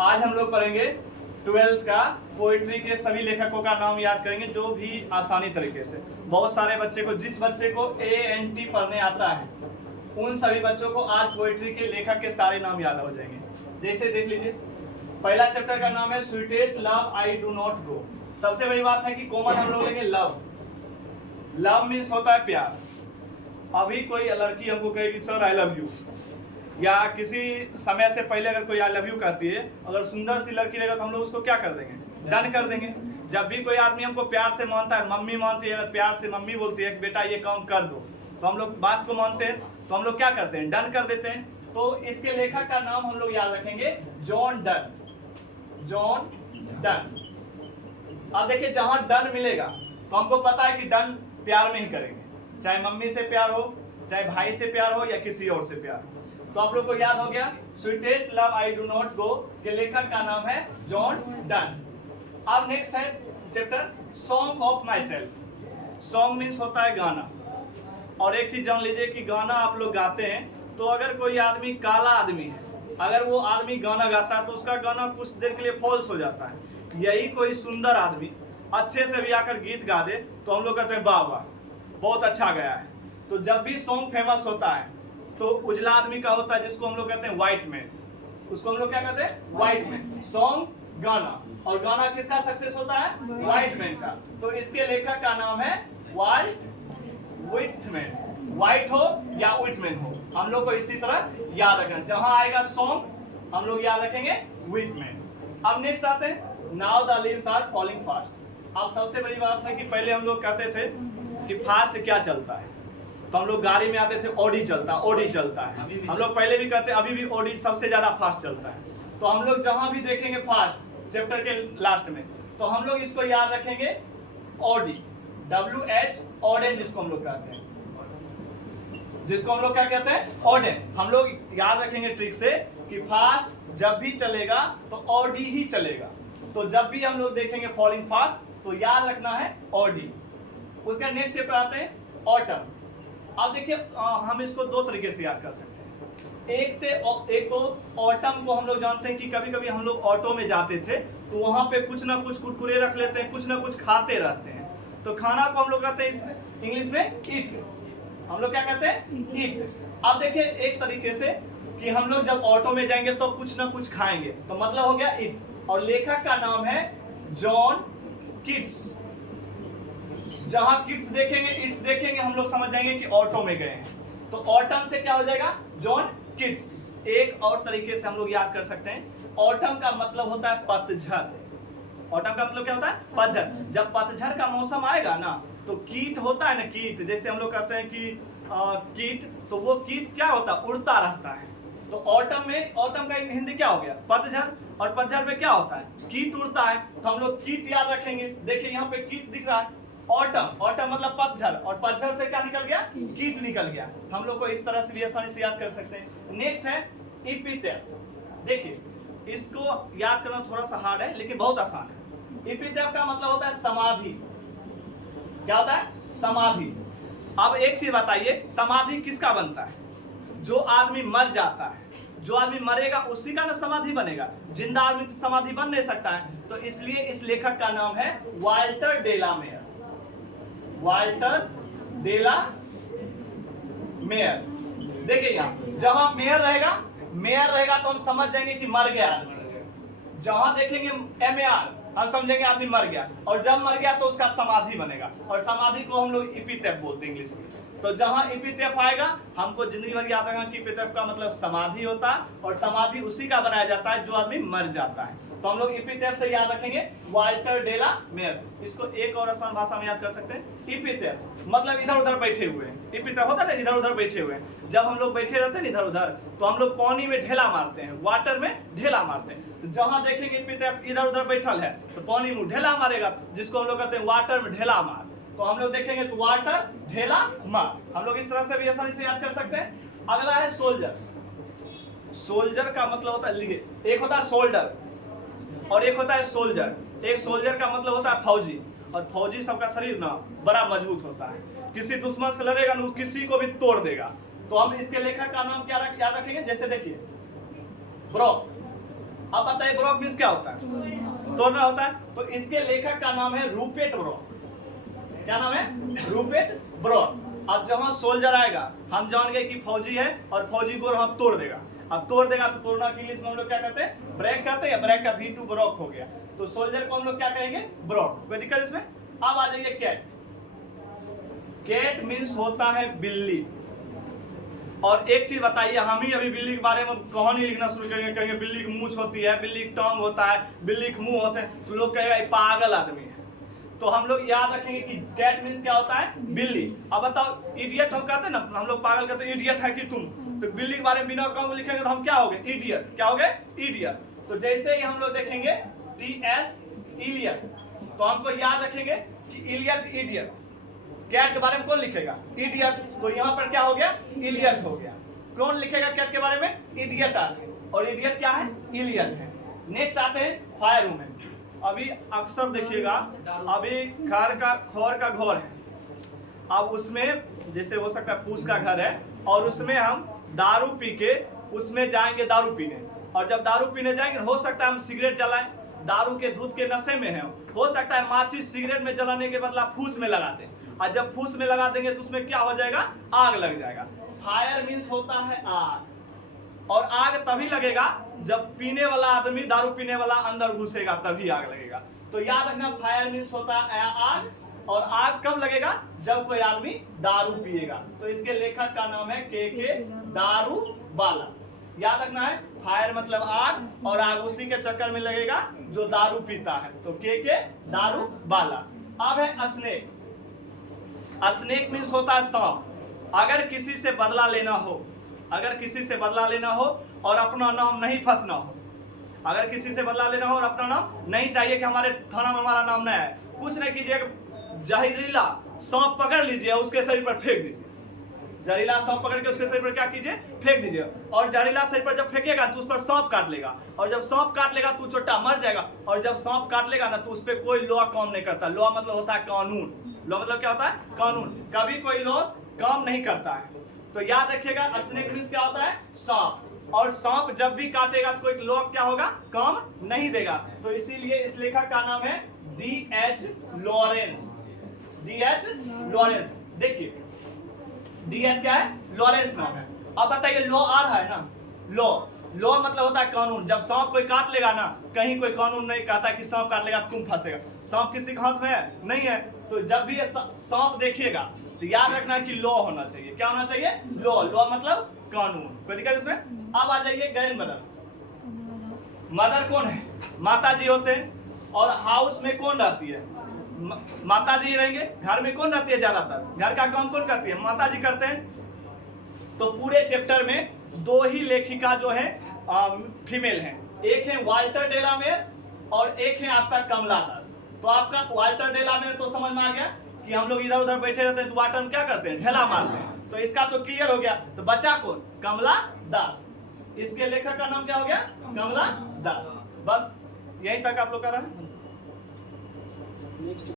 आज हम लोग पढ़ेंगे 12th का पोइट्री के सभी लेखकों का नाम याद करेंगे, जो भी आसानी तरीके से। बहुत सारे बच्चे को, जिस बच्चे को ANT पढ़ने आता है, उन सभी बच्चों को आज पोइट्री के लेखक के सारे नाम याद हो जाएंगे। जैसे देख लीजिए, पहला चैप्टर का नाम है sweetest love I do not go. सबसे बड़ी बात है कि कॉमन हम लोग लेंगे लव। लव मीन्स होता है प्यार। अभी कोई लड़की हमको कहेगी सर आई लव यू, या किसी समय से पहले अगर कोई आई लव यू कहती है, अगर सुंदर सी लड़की रहेगा तो हम लोग उसको क्या कर देंगे? डन कर देंगे। जब भी कोई आदमी हमको प्यार से मानता है, मम्मी मानती है, अगर प्यार से मम्मी बोलती है कि बेटा ये काम कर दो, तो हम लोग बात को मानते हैं, तो हम लोग क्या करते हैं? डन कर देते हैं। तो इसके लेखक का नाम हम लोग याद रखेंगे जॉन डन। John Donne. अब देखिए, जहां डन मिलेगा तो हमको पता है कि डन प्यार में ही करेंगे, चाहे मम्मी से प्यार हो, चाहे भाई से प्यार हो, या किसी और से प्यार हो। तो आप लोग को याद हो गया, sweetest love I do not go के लेखक का नाम है जॉन डन। अब नेक्स्ट है chapter song of my self. Song means होता है गाना। और एक चीज जान लीजिए कि गाना आप लोग गाते हैं, तो अगर कोई आदमी काला आदमी है, अगर वो आदमी गाना गाता है तो उसका गाना कुछ देर के लिए फॉल्स हो जाता है। यही कोई सुंदर आदमी अच्छे से भी आकर गीत गा दे तो हम लोग कहते हैं वाह वाह, बहुत अच्छा गया है। तो जब भी सॉन्ग फेमस होता है तो उजला आदमी का होता है, जिसको हम लोग कहते हैं व्हाइट मैन। उसको हम लोग क्या कहते हैं? White man. सॉन्ग गाना, और गाना किसका सक्सेस होता है? व्हाइट मैन का। तो इसके लेखक का नाम है वाल्ट व्हिटमैन। व्हाइट हो या व्हिटमैन हो, हम लोग को इसी तरह याद रखना। जहां आएगा सॉन्ग हम लोग याद रखेंगे व्हिटमैन। अब नेक्स्ट आते हैं now the leaves are falling fast. अब सबसे बड़ी बात है कि पहले हम लोग कहते थे कि फास्ट क्या चलता है, तो हम लोग गाड़ी में आते थे ऑडी चलता है, ऑडी चलता है। हम लोग पहले भी कहते हैं, अभी भी ऑडी सबसे ज्यादा फास्ट चलता है। तो हम लोग जहां भी देखेंगे फास्ट चैप्टर के लास्ट में, तो हम लोग इसको याद रखेंगे ऑडी। WH ऑडेन, जिसको हम लोग कहते हैं, जिसको हम लोग क्या कहते हैं? ऑडेन। हम लोग याद रखेंगे ट्रिक से कि फास्ट जब भी चलेगा तो ऑडी ही चलेगा। तो जब भी हम लोग देखेंगे फॉलिंग फास्ट तो याद रखना है ऑडी। उसका नेक्स्ट चैप्टर आते हैं ऑटम। अब देखिए, हम इसको दो तरीके से याद कर सकते हैं। एक तो ऑटम को हम लोग जानते हैं कि कभी कभी हम लोग ऑटो में जाते थे तो वहां पे कुछ ना कुछ कुरकुरे रख लेते हैं, कुछ ना कुछ खाते रहते हैं। तो खाना को हम लोग कहते हैं इंग्लिश में ईट। हम लोग क्या कहते हैं? ईट। अब देखिए, एक तरीके से कि हम लोग जब ऑटो में जाएंगे तो कुछ ना कुछ खाएंगे, तो मतलब हो गया ईट। और लेखक का नाम है जॉन किट्स। जहां किड्स देखेंगे, इट्स देखेंगे, हम लोग समझ जाएंगे कि ऑटो में गए हैं। तो ऑटम से क्या हो जाएगा? John Keats. एक और तरीके से हम लोग याद कर सकते हैं, ऑटम का मतलब होता है पतझड़। ऑटम का मतलब क्या होता है? पतझड़। जब पतझड़ का मौसम आएगा ना, तो कीट होता है ना, कीट, जैसे हम लोग कहते हैं कि कीट, तो वो कीट क्या होता है? उड़ता रहता है। तो ऑटम में, ऑटम का हिंदी क्या हो गया? पतझड़। और पतझड़ में क्या होता है? कीट उड़ता है। तो हम लोग कीट याद रखेंगे। देखिए यहाँ पे कीट दिख रहा है, ऑटम। ऑटम मतलब पतझड़, और पतझड़ से क्या निकल गया? कीट निकल गया। हम लोग को इस तरह से भी आसानी से याद कर सकते हैं। नेक्स्ट है एपिथेट। देखिए, इसको याद करना थोड़ा सा हार्ड है लेकिन बहुत आसान है। एपिथेट का मतलब होता है समाधि। क्या होता है? समाधि। अब एक चीज बताइए, समाधि किसका बनता है? जो आदमी मर जाता है, जो आदमी मरेगा उसी का ना समाधि बनेगा। जिंदा आदमी की समाधि बन नहीं सकता है। तो इसलिए इस लेखक का नाम है वाल्टर डेला मेयर। वाल्टर डेला मेयर। देखिए, यहाँ जहां मेयर रहेगा तो हम समझ जाएंगे कि मर गया। जहां देखेंगे MAR, हम समझेंगे आदमी मर गया। और जब मर गया तो उसका समाधि बनेगा, और समाधि को हम लोग एपिथेट बोलते हैं इंग्लिश में। तो जहां एपिथेट आएगा, हमको जिंदगी भर याद रखना कि एपिथेट का मतलब समाधि होता है, और समाधि उसी का बनाया जाता है जो आदमी मर जाता है। तो हम लोग एपिथेट से याद रखेंगे वाल्टर डेला मेयर। इसको एक और आसान भाषा में याद कर सकते हैं, एपिथेट मतलब इधर उधर बैठे हुए हैं। एपिथेट होता है ना, इधर उधर बैठे हुए हैं। जब हम लोग बैठे रहते हैं इधर उधर, तो हम लोग पानी में ढेला मारते हैं, वाटर में ढेला मारते हैं। तो जहां देखेंगे एपिथेट इधर उधर बैठल है तो पानी में ढेला मारेगा, जिसको हम लोग कहते हैं वाटर में ढेला मार। तो हम लोग देखेंगे तो वाटर ढेला मार। हम लोग इस तरह से भी आसानी से याद कर सकते हैं। अगला है सोल्जर। सोल्जर का मतलब होता है, एक होता है सोल्डर और एक होता है सोल्जर। एक सोल्जर का मतलब होता है फौजी, और फौजी सबका शरीर ना बड़ा मजबूत होता है। किसी दुश्मन से लड़ेगा ना, किसी को भी तोड़ देगा। तो हम इसके लेखक का नाम क्या याद रखेंगे? जैसे देखिए, ब्रोक। अब बताइए ब्रॉक मीन्स क्या होता है? तोड़ना होता है। तो इसके लेखक का नाम है रूपेट ब्रॉक। क्या नाम है? रूपेट ब्रॉक। अब जब वहां सोल्जर आएगा, हम जान गए कि फौजी है और फौजी को हम तोड़ देगा। अब तोड़ देगा तो तोड़ना की इंग्लिश में हम लोग क्या कहते हैं? ब्रेक कहते हैं। ब्रेक का V2 ब्रॉक हो गया। तो सोल्जर को हम लोग क्या कहेंगे? ब्रॉक। कोई दिक्कत इसमें? अब आ जाइए कैट। कैट मीन्स होता है बिल्ली। और एक चीज बताइए, हम ही अभी बिल्ली के बारे में कहानी लिखना शुरू करेंगे, कहेंगे बिल्ली की मूंछ होती है, बिल्ली की टांग होता है, बिल्ली के मुंह होते हैं, तो लोग कहेगा पागल आदमी है। तो हम लोग याद रखेंगे कि कैट मीन्स क्या होता है? बिल्ली। अब बताओ इडियट हम कहते हैं ना, हम लोग पागल कहते हैं इडियट है कि तुम। तो बिल्ली के बारे में बिना कम लिखेंगे तो हम क्या हो गए? इडियट। क्या हो गए? इडियट। तो जैसे ही हम लोग देखेंगे TS इलियट, तो हमको याद रखेंगे कि इलियट इडियट। कैट के बारे में कौन लिखेगा? इडियट। तो यहाँ पर क्या हो गया? इलियट हो गया। कौन लिखेगा कैट के बारे में? इडियट आदमी। और इडियट क्या है? इलियट है। नेक्स्ट आते हैं फायर वुमेन। अभी अक्सर देखिएगा, अभी घर का खोर का घर है, अब उसमें जैसे हो सकता है फूस का घर है, और उसमें हम दारू पी के उसमें जाएंगे दारू पीने, और जब दारू पीने जाएंगे हो सकता है हम सिगरेट जलाएं, दारू के धूत के नशे में है, हो सकता है माचिस सिगरेट में जलाने के बदला फूस में लगा दें, और जब फूस में लगा देंगे तो उसमें क्या हो जाएगा? आग लग जाएगा। फायर मीन्स होता है आग, और आग तभी लगेगा जब पीने वाला आदमी, दारू पीने वाला अंदर घुसेगा तभी आग लगेगा। तो याद रखना फायर मीन्स होता है आग, और आग कब लगेगा? जब कोई आदमी दारू पिएगा। तो इसके लेखक का नाम है के दारू बाला। याद रखना है, फायर मतलब आग, और आग उसी के चक्कर में लगेगा जो दारू पीता है। तो के दारू बाला। अब है स्नेक। स्नेक मीन्स होता है सांप। अगर किसी से बदला लेना हो, अगर किसी से बदला लेना हो और अपना नाम नहीं फंसना हो, अगर किसी से बदला लेना हो और अपना नाम नहीं चाहिए कि हमारे थाना में हमारा नाम नहीं है, कुछ नहीं कीजिए, जहरीला सांप पकड़ लीजिए, उसके शरीर पर फेंक दीजिए। जहरीला सांप पकड़ के उसके शरीर पर क्या कीजिए? फेंक दीजिए। और जहरीला शरीर पर जब फेंकेगा तो उस पर सांप काट लेगा, और जब सांप काट लेगा तो छोटा मर जाएगा, और जब सांप काट लेगा ना तो उस पर कोई लॉ काम नहीं करता। लॉ मतलब होता है कानून। लॉ मतलब क्या होता है? कानून। कभी कोई लॉ काम नहीं करता है। तो याद रखिएगा, स्नेक मीन्स क्या होता है? सांप। और सांप जब भी काटेगा तो कोई लॉ क्या होगा? काम नहीं देगा। तो इसीलिए इस लेखक का नाम है D.H. लॉरेंस। D.H. लॉरेंस। देखिए D.H. क्या है? लॉरेंस नाम है। अब बताइए लॉ आ रहा है ना, लॉ। लॉ मतलब होता है कानून। जब सांप कोई काट लेगा ना, कहीं कोई कानून नहीं कहता कि सांप काट लेगा तुम फंसेगा। सांप किसी के हाथ में है? नहीं है। तो जब भी सांप देखिएगा तो याद रखना कि लॉ होना चाहिए। क्या होना चाहिए? लॉ। लॉ मतलब कानून। कोई दिक्कत इसमें? अब आ जाइए ग्रैंड मदर। मदर कौन है? माता जी होते हैं। और हाउस में कौन रहती है? माता जी रहेंगे। घर में कौन रहती है? ज्यादातर घर का काम कौन करती है? माता जी करते हैं। तो पूरे चैप्टर में दो ही लेखिका जो है फीमेल हैं। एक है वाल्टर डेलामेर और एक है आपका कमला दास। तो आपका वाल्टर डेलामेर तो समझ में आ गया कि हम लोग इधर उधर बैठे रहते हैं तो वाल्टर क्या करते हैं? ढेला मारते हैं। तो इसका तो क्लियर हो गया। तो बचा कौन? कमला दास। इसके लेखक का नाम क्या हो गया? कमला दास। बस यहीं तक आप लोग का रहा।